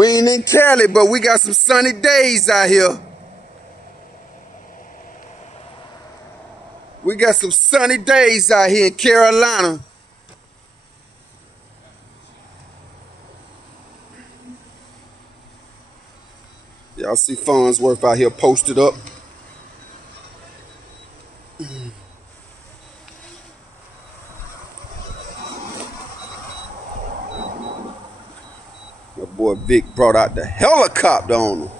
We ain't in Cali, but we got some sunny days out here. We got some sunny days out here in Carolina. Y'all see Farnsworth out here posted up. My boy Vic brought out the helicopter on him.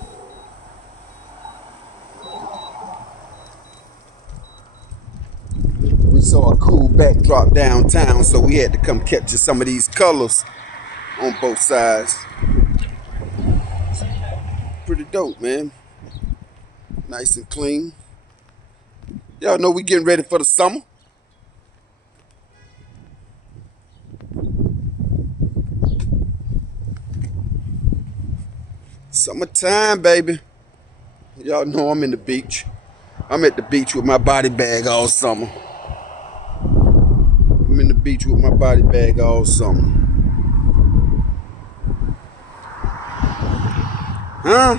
We saw a cool backdrop downtown, so we had to come capture some of these colors on both sides. Pretty dope, man. Nice and clean. Y'all know we getting ready for the summer. Summertime, baby. Y'all know I'm in the beach. I'm at the beach with my body bag all summer. I'm in the beach with my body bag all summer. Huh?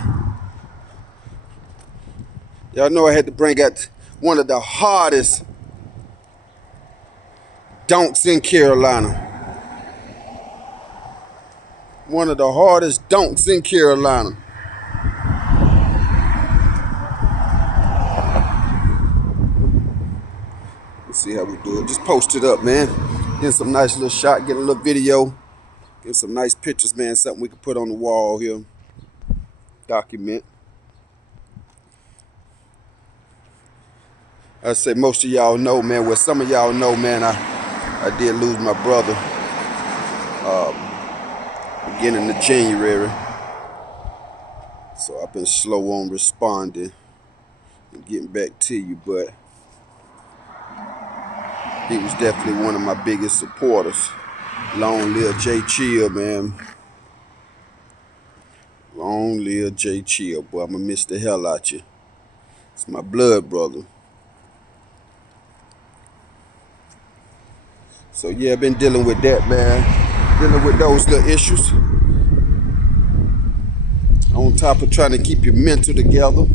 Y'all know I had to bring out one of the hardest donks in Carolina. One of the hardest donks in Carolina. Let's see how we do it. Just post it up, man. Get some nice little shot, get a little video. Get some nice pictures, man. Something we can put on the wall here. Document. I say most of y'all know, man. Well, some of y'all know, man, I did lose my brother beginning of January. So I've been slow on responding and getting back to you, but he was definitely one of my biggest supporters. Long live J Chill, man. Long live J Chill, boy. I'ma miss the hell out you. It's my blood brother. So yeah, I've been dealing with that, man. Dealing with those little issues. On top of trying to keep your mental together.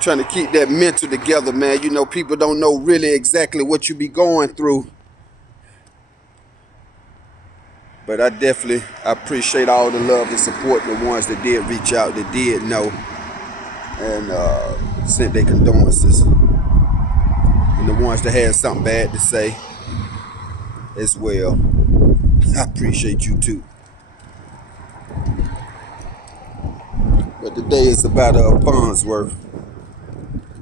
Trying to keep that mental together, man. You know, people don't know really exactly what you be going through. But I appreciate all the love and support, the ones that did reach out, that did know, and sent their condolences. And the ones that had something bad to say as well. I appreciate you too. But today is about Farnsworth.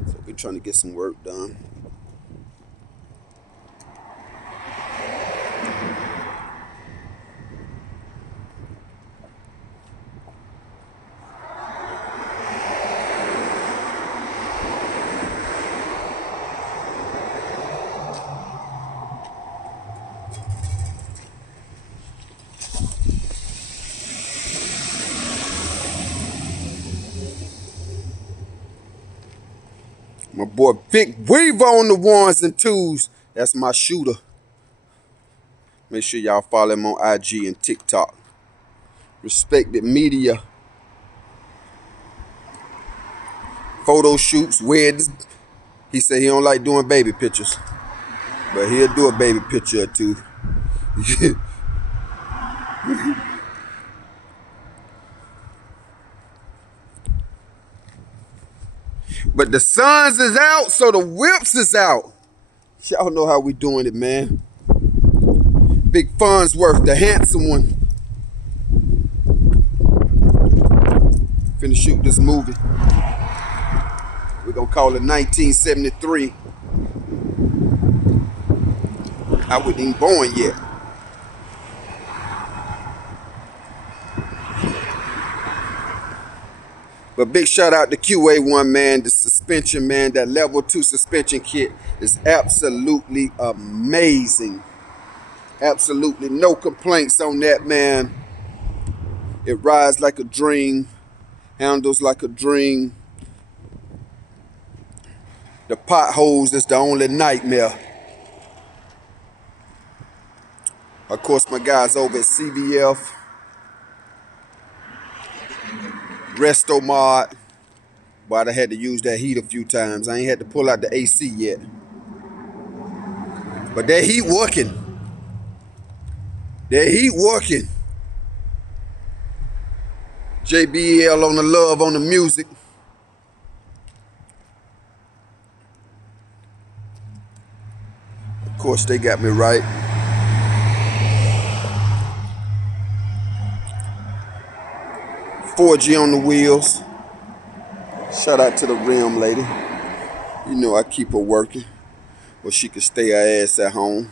So we're trying to get some work done. My boy Big Weaver on the ones and twos. That's my shooter. Make sure y'all follow him on IG and TikTok. Respected media. Photo shoots, weddings. He said he don't like doing baby pictures. But he'll do a baby picture or two. But the Suns is out, so the Whips is out. Y'all know how we doing it, man. Big Farnsworth, the handsome one. Finna shoot this movie. We're gonna call it 1973. I wasn't even born yet. But big shout out to QA1, man. The suspension, man, that level 2 suspension kit is absolutely amazing. Absolutely no complaints on that, man. It rides like a dream, handles like a dream. The potholes is the only nightmare. Of course, my guys over at CVF, Resto Mod. But I had to use that heat a few times. I ain't had to pull out the AC yet. But that heat working. That heat working. JBL on the love on the music. Of course, they got me right. $4G on the wheels. Shout out to the rim lady. You know I keep her working, or she can stay her ass at home.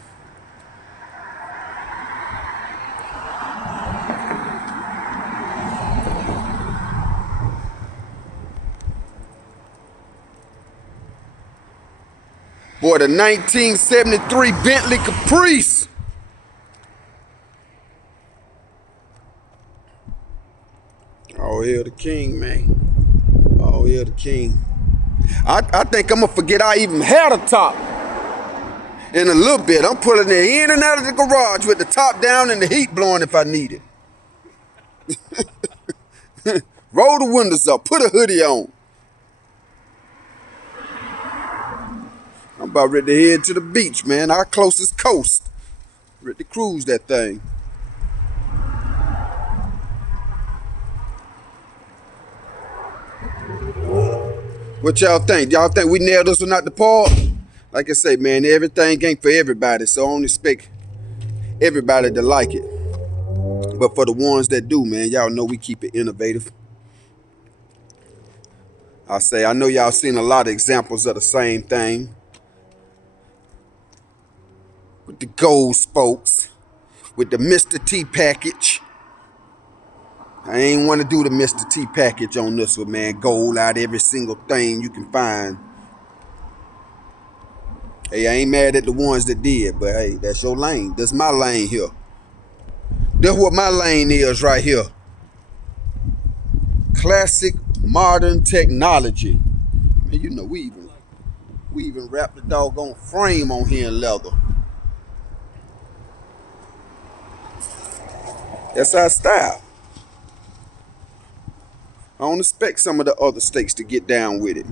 Boy, the 1973 Bentley Caprice. Oh, hell the king, man. Oh, hell the king. I think I'm going to forget I even had a top in a little bit. I'm pulling it in and out of the garage with the top down and the heat blowing if I need it. Roll the windows up. Put a hoodie on. I'm about ready to head to the beach, man. Our closest coast. Ready to cruise that thing. What y'all think? Y'all think we nailed this one out the park? Like I say, man, everything ain't for everybody, so I don't expect everybody to like it. But for the ones that do, man, y'all know we keep it innovative. I know y'all seen a lot of examples of the same thing. With the gold spokes, with the Mr. T package. I ain't want to do the Mr. T package on this one, man. Gold out every single thing you can find. Hey, I ain't mad at the ones that did, but hey, that's your lane. That's my lane here. That's what my lane is right here. Classic modern technology. Man, you know we even wrapped the doggone frame on here in leather. That's our style. I don't expect some of the other states to get down with it,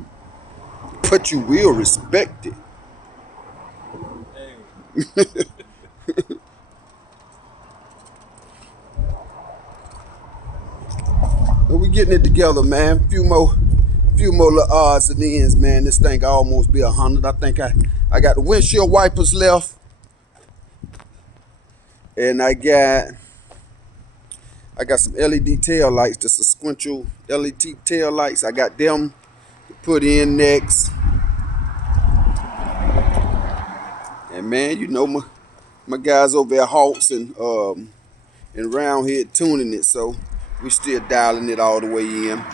but you will respect it. But we getting it together, man. Few more little odds and ends, man. This thing will almost be 100. I think I got the windshield wipers left, and I got some LED tail lights, the sequential LED tail lights. I got them to put in next. And man, you know my guys over at Hawks and Roundhead tuning it, so we still dialing it all the way in.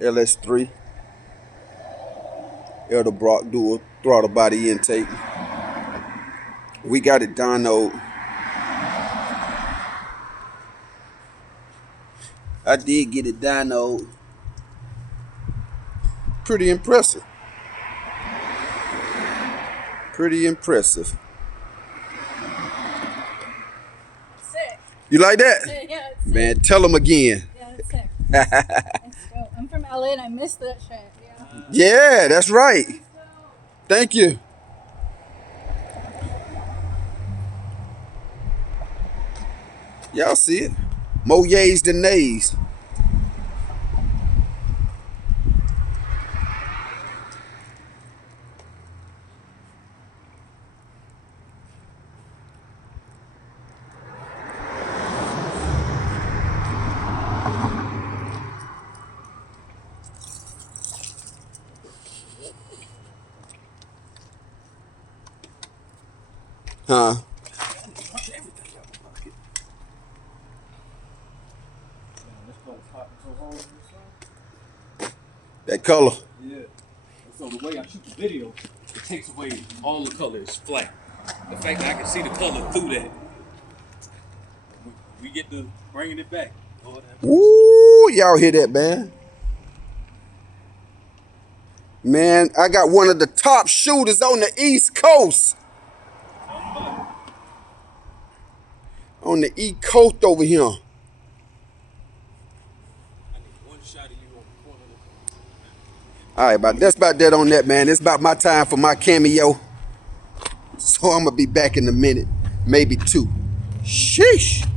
LS3, Edelbrock dual throttle body intake. We got it dynoed. I did get it dynoed. Pretty impressive. Pretty impressive. Sick. You like that? Yeah, it's sick. Man, tell them again. Yeah, it's sick. Let's go. I'm from LA and I missed that shit. Yeah. Yeah, that's right. Thank you. Y'all see it? More yays than nays. Huh? That color. Yeah. So the way I shoot the video, it takes away all the color. It's flat. The fact that I can see the color through that, we get to bringing it back. Ooh, y'all hear that, man? Man, I got one of the top shooters on the East Coast. On the East Coast over here. I need one shot of you on the corner of the All right, that's about that on that, man. It's about my time for my cameo. So I'm going to be back in a minute. Maybe two. Sheesh.